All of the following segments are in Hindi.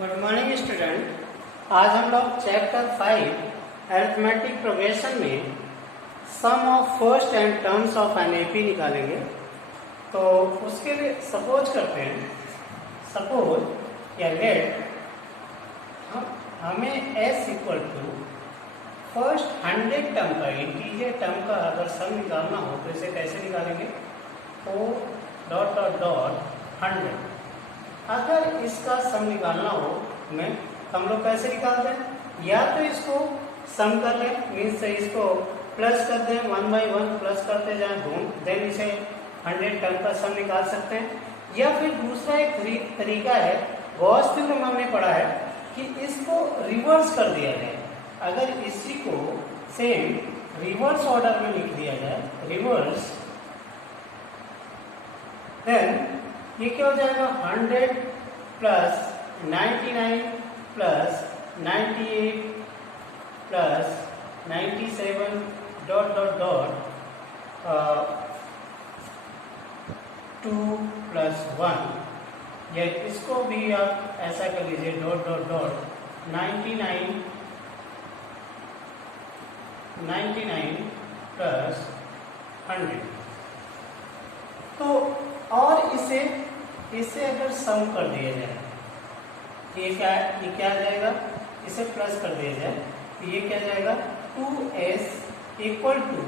Good morning student. आज हम लोग चैप्टर 5 अरिथमेटिक प्रोग्रेशन में sum of first n terms of an AP निकालेंगे। तो उसके लिए सपोज करते हैं, सपोज या लेट हमें s equal to first 100 term का इंटीजर टर्म का अगर सम निकालना हो तो इसे कैसे निकालेंगे? ओ डॉट डॉट डॉट 100। अगर इसका सम निकालना हो हमें तो हम लोग कैसे निकालते हैं? या तो इसको सम कर लें, मीन्स इसको प्लस कर दें, 1 बाई 1 प्लस करते जाएं, देन इसे 100 टर्म का सम निकाल सकते हैं। या फिर दूसरा एक तरीका है, गॉस थ्योरम हमने पढ़ा है कि इसको रिवर्स कर दिया जाए। अगर इसी को सेम रिवर्स ऑर्डर में लिख दिया जाए, रिवर्स, देन ये क्या हो जाएगा? 100 plus 99 plus 98 plus 97 dot dot dot 2 plus 1। या इसको भी आप ऐसा कर लीजिए, डॉट डॉट डॉट 99 प्लस 100। तो और इसे अगर सम कर दिया जाए, ये क्या आ जाएगा? इसे प्लस कर दिया जाए तो ये क्या जाएगा? 2s इक्वल टू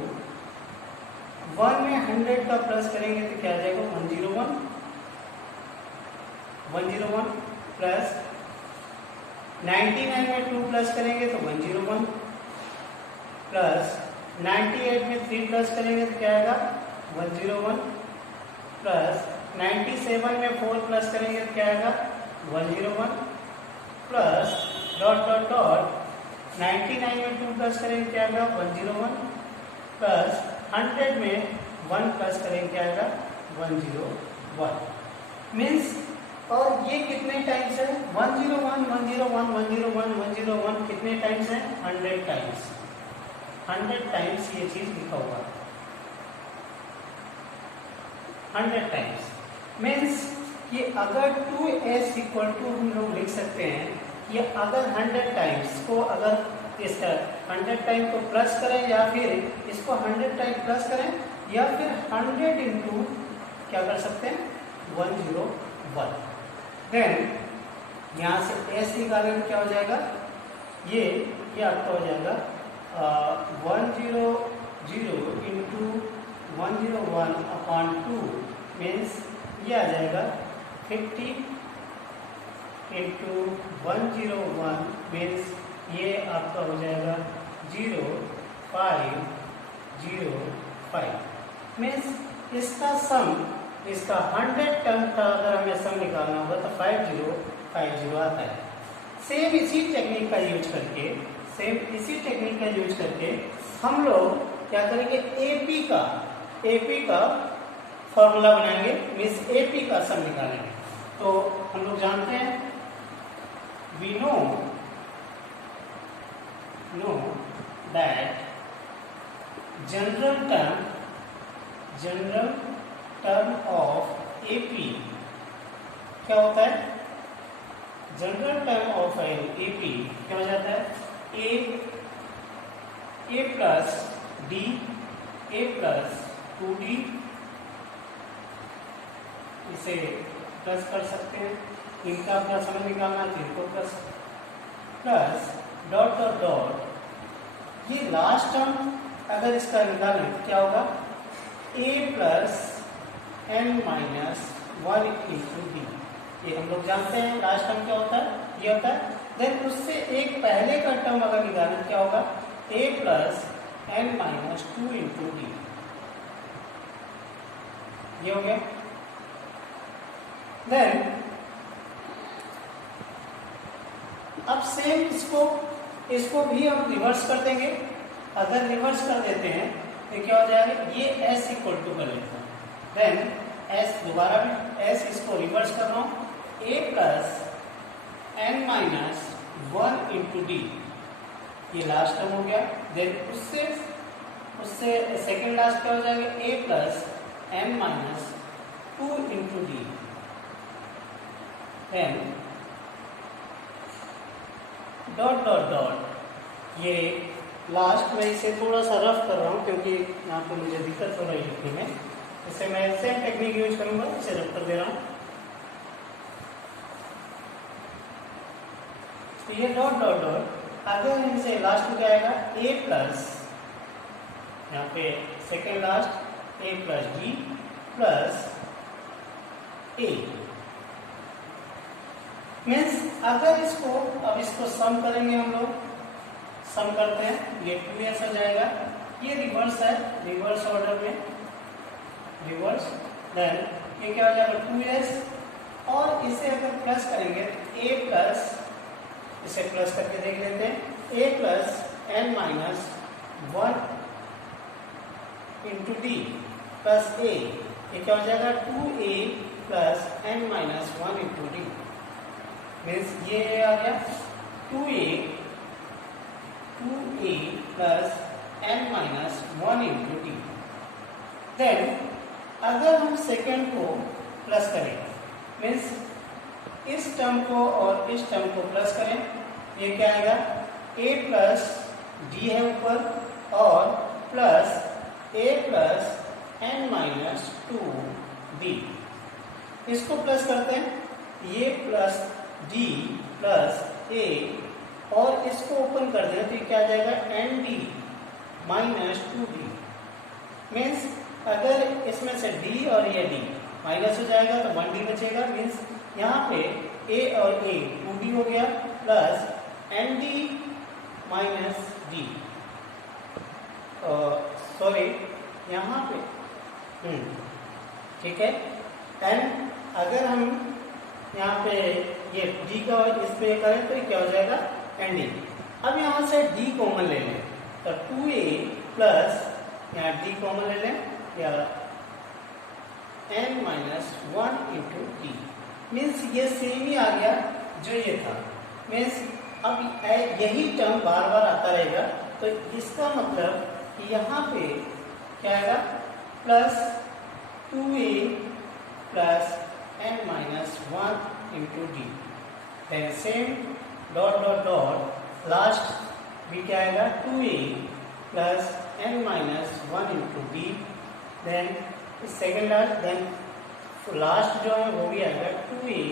1 में 100 का प्लस करेंगे तो क्या आ जाएगा? 101 प्लस 99 में 2 प्लस करेंगे तो 101 प्लस 98 में 3 प्लस करेंगे तो क्या आएगा? 101 प्लस 97 में 4 प्लस करेंगे तो क्या आएगा? 101 प्लस डॉट डॉट डॉट 99 में 2 प्लस करेंगे क्या आएगा? 101 प्लस 100 में 1 प्लस करेंगे क्या आएगा? 101। मीन्स और ये कितने टाइम्स है? 101 101 101 101 कितने टाइम्स है? 100 टाइम्स। 100 टाइम्स ये चीज लिखा हुआ है, 100 टाइम्स। मीन्स कि अगर 2s इक्वल टू हम लोग लिख सकते हैं कि अगर 100 टाइम्स को, अगर इसका 100 टाइम को प्लस करें या फिर इसको 100 टाइम प्लस करें या फिर 100 इंटू क्या कर सकते हैं? 101। देन यहाँ से s निकालेंगे क्या हो जाएगा? ये आपका हो जाएगा 100 इंटू 101 अपॉन 2 मीन्स ये आ जाएगा 50 इंटू 101 मीन्स ये आपका हो जाएगा 0505। मीन्स इसका सम, इसका 100 टर्म का अगर हमें सम निकालना होगा तो 5050 आता है। सेम इसी टेक्निक का यूज करके हम लोग क्या करेंगे? एपी का फॉर्मूला बनाएंगे, मीन्स एपी का सम निकालेंगे। तो हम लोग जानते हैं, we know that general term of AP क्या होता है? जनरल टर्म ऑफ एपी क्या हो जाता है? ए प्लस डी, ए प्लस 2d, इसे प्लस कर सकते हैं। इनका अपना समय निकालना है, इनको प्लस डॉट डॉट डॉट ये लास्ट टर्म अगर इसका निकालें तो क्या होगा? a plus n minus 1 into D. ये हम लोग जानते हैं लास्ट टर्म क्या होता है? ये होता है। देन उससे एक पहले का टर्म अगर निकालें क्या होगा? a plus n minus 2 into D. ये हो गया। देन अब सेम इसको भी हम रिवर्स कर देंगे। अगर रिवर्स कर देते हैं तो क्या हो जाएगा? ये s इक्वल टू कर लेते हैं। देन s दोबारा भी s इसको रिवर्स कर रहा हूं, a plus n minus 1 into D, ये लास्ट टर्म हो गया। देन उससे सेकेंड लास्ट क्या हो जाएगा? a plus n minus 2 into d. Then dot dot dot, ये लास्ट में इसे थोड़ा सा रफ कर रहा हूँ क्योंकि यहाँ पे मुझे दिक्कत हो रही है लिखने में, इसे मैं सेम टेक्निक यूज करूंगा, इसे रफ कर दे रहा हूँ। तो ये डॉट डॉट डॉट, अगर इनसे लास्ट में क्या आएगा ए प्लस, यहाँ पे सेकेंड लास्ट ए प्लस डी प्लस ए, मीन्स अगर इसको, अब इसको सम करेंगे हम लोग, सम करते हैं, ये 2s हो जाएगा, ये रिवर्स है, रिवर्स ऑर्डर में रिवर्स, देन ये क्या हो जाएगा 2s, और इसे अगर प्लस करेंगे a प्लस, इसे प्लस करके देख लेते हैं, a plus n minus 1 into d plus a, ये क्या हो जाएगा 2a plus n minus 1 into d, means ये आ गया 2a plus n minus 1 into d. Then अगर हम सेकेंड को प्लस करें, मीन्स इस टर्म को और इस टर्म को प्लस करें, ये क्या आएगा a प्लस डी है ऊपर, और plus a plus n minus 2 D, इसको प्लस करते हैं, ये प्लस d प्लस a, और इसको ओपन कर दें तो ये क्या आ जाएगा N d minus 2d, means अगर इसमें से d और ये d माइनस हो जाएगा तो 1d बचेगा, मीन्स यहाँ पे a और a 2d हो गया, plus n d minus d, sorry यहाँ पे ठीक है, एन अगर हम यहाँ पे ये d का इस पे करें तो ये क्या हो जाएगा एन डी। अब यहाँ से d कॉमन ले लें तो 2a प्लस यहाँ d कॉमन ले लें, या n minus 1 into d, means ये सेम ही आ गया जो ये था, मीन्स अब यही टर्म बार बार आता रहेगा, तो इसका मतलब कि यहाँ पे क्या आएगा plus 2a plus n minus 1 into d, then same dot dot dot, last भी क्या आएगा 2a plus n minus 1 into d, then second last, then last जो है वो भी आएगा 2a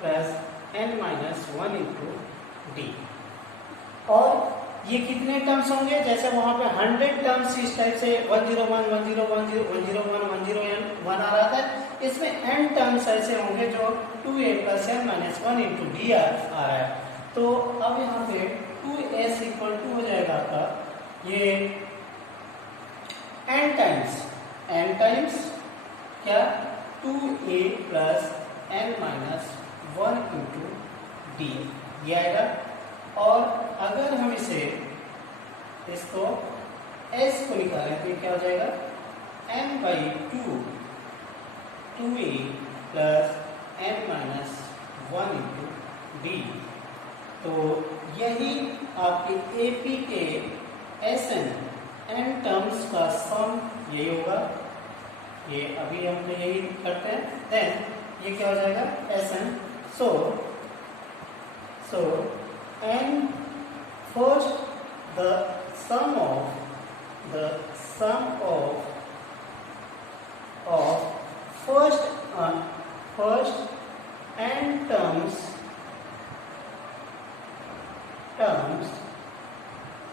plus n minus 1 into d. और ये कितने टर्म्स होंगे, जैसे वहां पे 100 टर्म्स इस टाइप से 101 101 101 101 आ रहा था, इसमें n टर्म्स ऐसे होंगे जो 2a plus n minus 1 into d आ रहा है। तो अब यहाँ पे 2s इक्वल टू हो जाएगा आपका ये n टाइम्स क्या 2a plus n minus 1 into D, ये आएगा। और अगर हम इसको s को निकालें तो क्या हो जाएगा n by 2a plus n minus 1 into D. तो यही आपके AP के SN n टर्म्स का सम यही होगा, ये अभी हम यही करते हैं, देन ये क्या हो जाएगा SN। so n first the sum of first n terms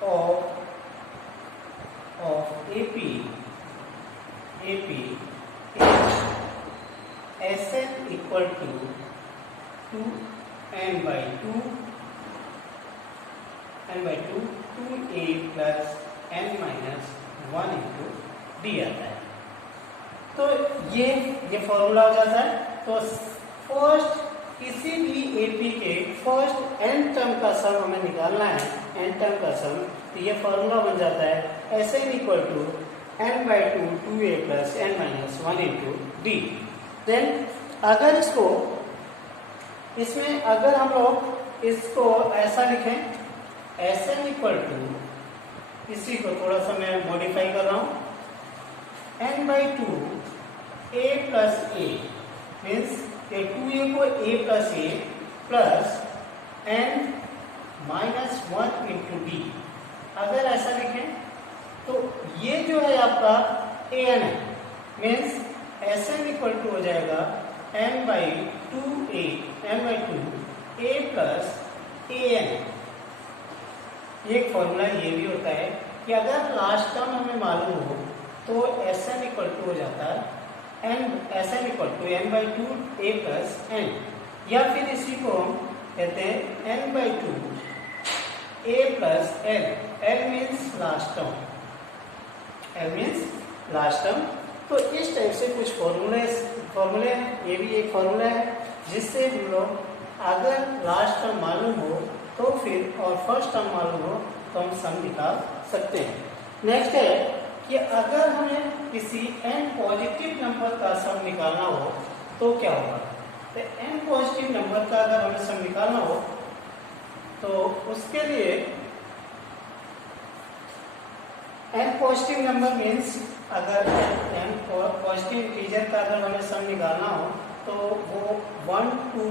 of AP is Sn equal to 2n by 2 2a plus n minus 1 into d आता है। तो ये फॉर्मूला हो जाता है। तो फर्स्ट किसी भी एपी के फर्स्ट n टर्म का सम हमें निकालना है, n टर्म का सम, तो ये फॉर्मूला बन जाता है Sn equal to n by 2 2a plus n minus 1 into d। Then अगर इसमें अगर हम लोग इसको ऐसा लिखें Sn इक्वल टू, इसी को थोड़ा सा मैं मॉडिफाई कर रहा हूँ, n by 2 a plus a, means 2a को a plus a plus n -1 into D. अगर ऐसा लिखें तो ये जो है आपका an है, मीन्स Sn इक्वल टू हो जाएगा n/2a प्लस an। एक फॉर्मूला ये भी होता है कि अगर लास्ट टर्म हमें मालूम हो तो Sn इक्वल टू हो जाता है Sn equal to n/2a plus n, या फिर इसी को हम कहते हैं n/2a plus l। l means last term, l means last term. तो इस टाइप से कुछ फॉर्मूले हैं, ये भी एक फॉर्मूला है जिससे हम लोग अगर लास्ट टर्म मालूम हो तो फिर और फर्स्ट टर्म मालूम हो तो हम सम निकाल सकते हैं। नेक्स्ट है कि अगर हमें किसी n पॉजिटिव नंबर का सम निकालना हो तो क्या होगा। तो n पॉजिटिव नंबर का अगर हमें सम निकालना हो तो उसके लिए n पॉजिटिव नंबर मीन्स अगर n पॉजिटिव इंटीजर का अगर हमें सम निकालना हो तो वो 1 2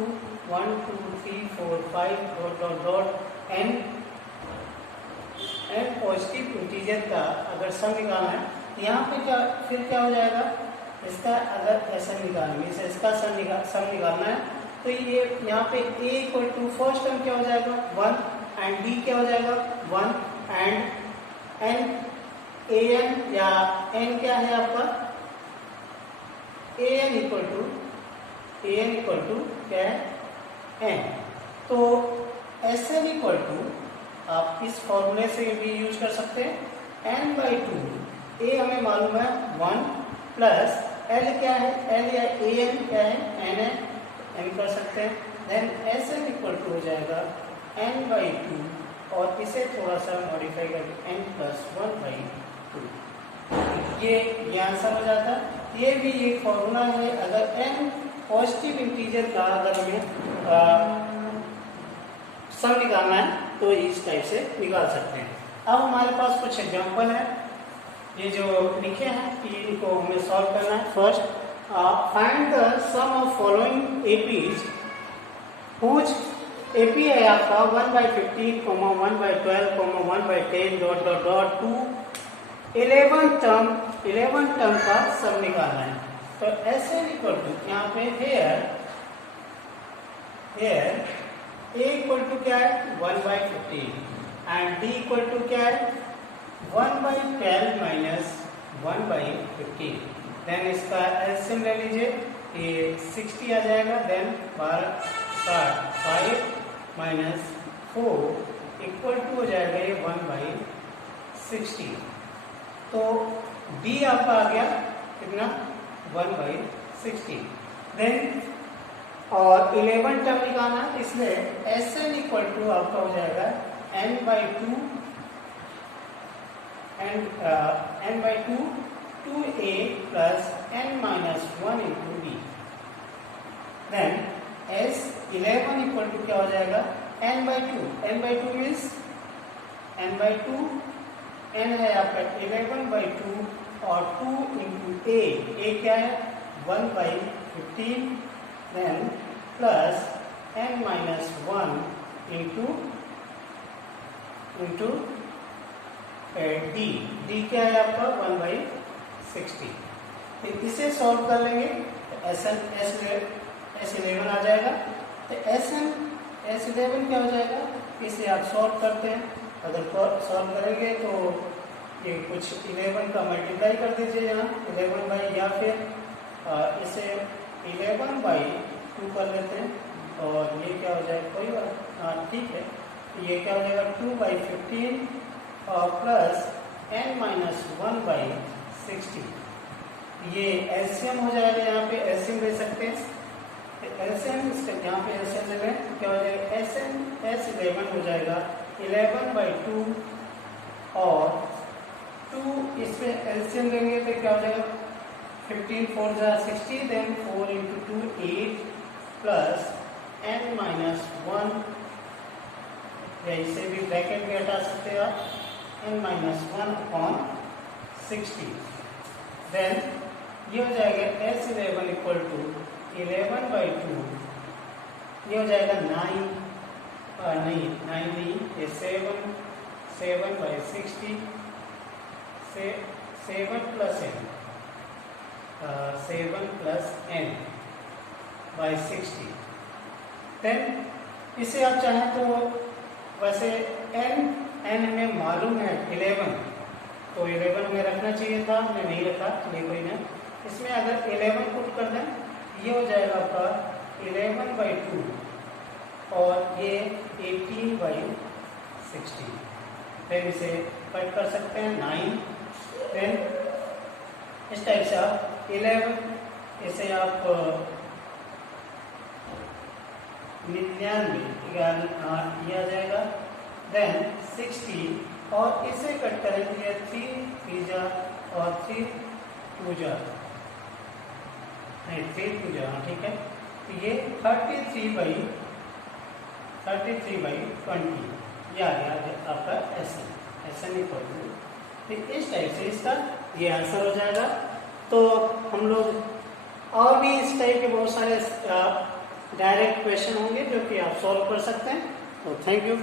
1 2 3 4 5 dot dot dot n positive integer का अगर सम निकालना है, यहाँ पे फिर क्या हो जाएगा, इसका अगर ऐसा निकालेंगे, इसका सम निकालना है तो ये यहाँ पे a equal to first term क्या हो जाएगा 1 एंड d क्या हो जाएगा 1 एंड n an या n क्या है आपका an इक्वल टू क्या है n। तो Sn इक्वल टू आप इस फॉर्मूले से भी यूज कर सकते हैं n/2। a हमें मालूम है 1 प्लस l क्या है, l या an क्या है n है, n कर सकते हैं। देन Sn इक्वल टू हो जाएगा n/2 और इसे थोड़ा सा मॉडिफाई करके n प्लस 1/2। ये आंसर हो जाता है। ये भी एक फॉर्मूला है, अगर n पॉजिटिव इंटीजर का अगर हमें सम निकालना है तो इस टाइप से निकाल सकते हैं। अब हमारे पास कुछ एग्जांपल है, ये जो लिखे हैं कि इनको हमें सॉल्व करना है। First, find the sum of following APs whose AP है आपका 1/15, 1/12, 1/10 डॉट डॉट डॉट टू 11 टर्म का सम निकालना है। तो Sn इक्वल टू यहाँ पे हेयर a इक्वल टू क्या है 1/15 एंड d इक्वल टू क्या है 1/12 माइनस 1/15। देन इसका एलसीएम ले लीजिए, ये 60 आ जाएगा। देन 5 माइनस 4 इक्वल टू हो जाएगा ये 1/60। तो d आपका आ गया कितना 1/60। देन और 11 टर्म निकालना, इसलिए Sn इक्वल टू आपका हो जाएगा n/2 2a plus n-1 into d। Then S11 equal to क्या हो जाएगा n/2 मीन्स n/2 n है आपका 11/2 और 2 इंटू a क्या है 1/15। Then plus n-1 into d क्या है आपका 1/60। तो इसे सॉल्व कर लेंगे तो S11 आ जाएगा। तो S11 क्या हो जाएगा, इसे आप सॉल्व करते हैं। अगर सॉल्व करेंगे तो ये कुछ 11 का मल्टीप्लाई कर दीजिए यहाँ 11 या फिर इसे 11/2 कर लेते हैं और ये क्या हो जाएगा, कोई बात ठीक है। तो ये क्या हो जाएगा 2/15 और प्लस n-1/60। ये एलसीएम हो जाएगा, यहाँ पे एलसीएम ले सकते हैं। एलसीएम यहाँ पे एलसीएम ले लें, क्या हो जाएगा S11 हो जाएगा 11/2 और 2 इसमें एलसीएम लेंगे तो क्या हो जाएगा 15 4 जा 60। देन 4 इंटू 2 8 प्लस n-1, या इसे भी ब्रैकेट में हटा सकते हैं आप n-1/60। देन ये हो जाएगा S11 इक्वल टू 11/2, ये हो जाएगा 9 नहीं 9 नहीं, ये 7 by 60 से 7 plus n 7 plus n by 60। Then इसे आप चाहें तो वैसे n में मालूम है 11, तो 11 में रखना चाहिए था, हमने नहीं रखा, चलिए कोई ना। इसमें अगर 11 पुट कर दें, ये हो जाएगा आपका 11 by 2 और ये 18 by 60। फिर इसे कट कर सकते हैं 9। फिर इस टाइप से आप 11 इसे आप 99 ये आ जाएगा। देन 60 और इसे कट करेंगे 3 3 और 3 2 नहीं 3 2 ठीक है। तो ये 33 by 20 ये आ गया आपका SN इक्वल टू। तो इस टाइप से इसका ये आंसर हो जाएगा। तो हम लोग और भी इस टाइप के बहुत सारे डायरेक्ट क्वेश्चन होंगे जो कि आप सॉल्व कर सकते हैं। तो थैंक यू।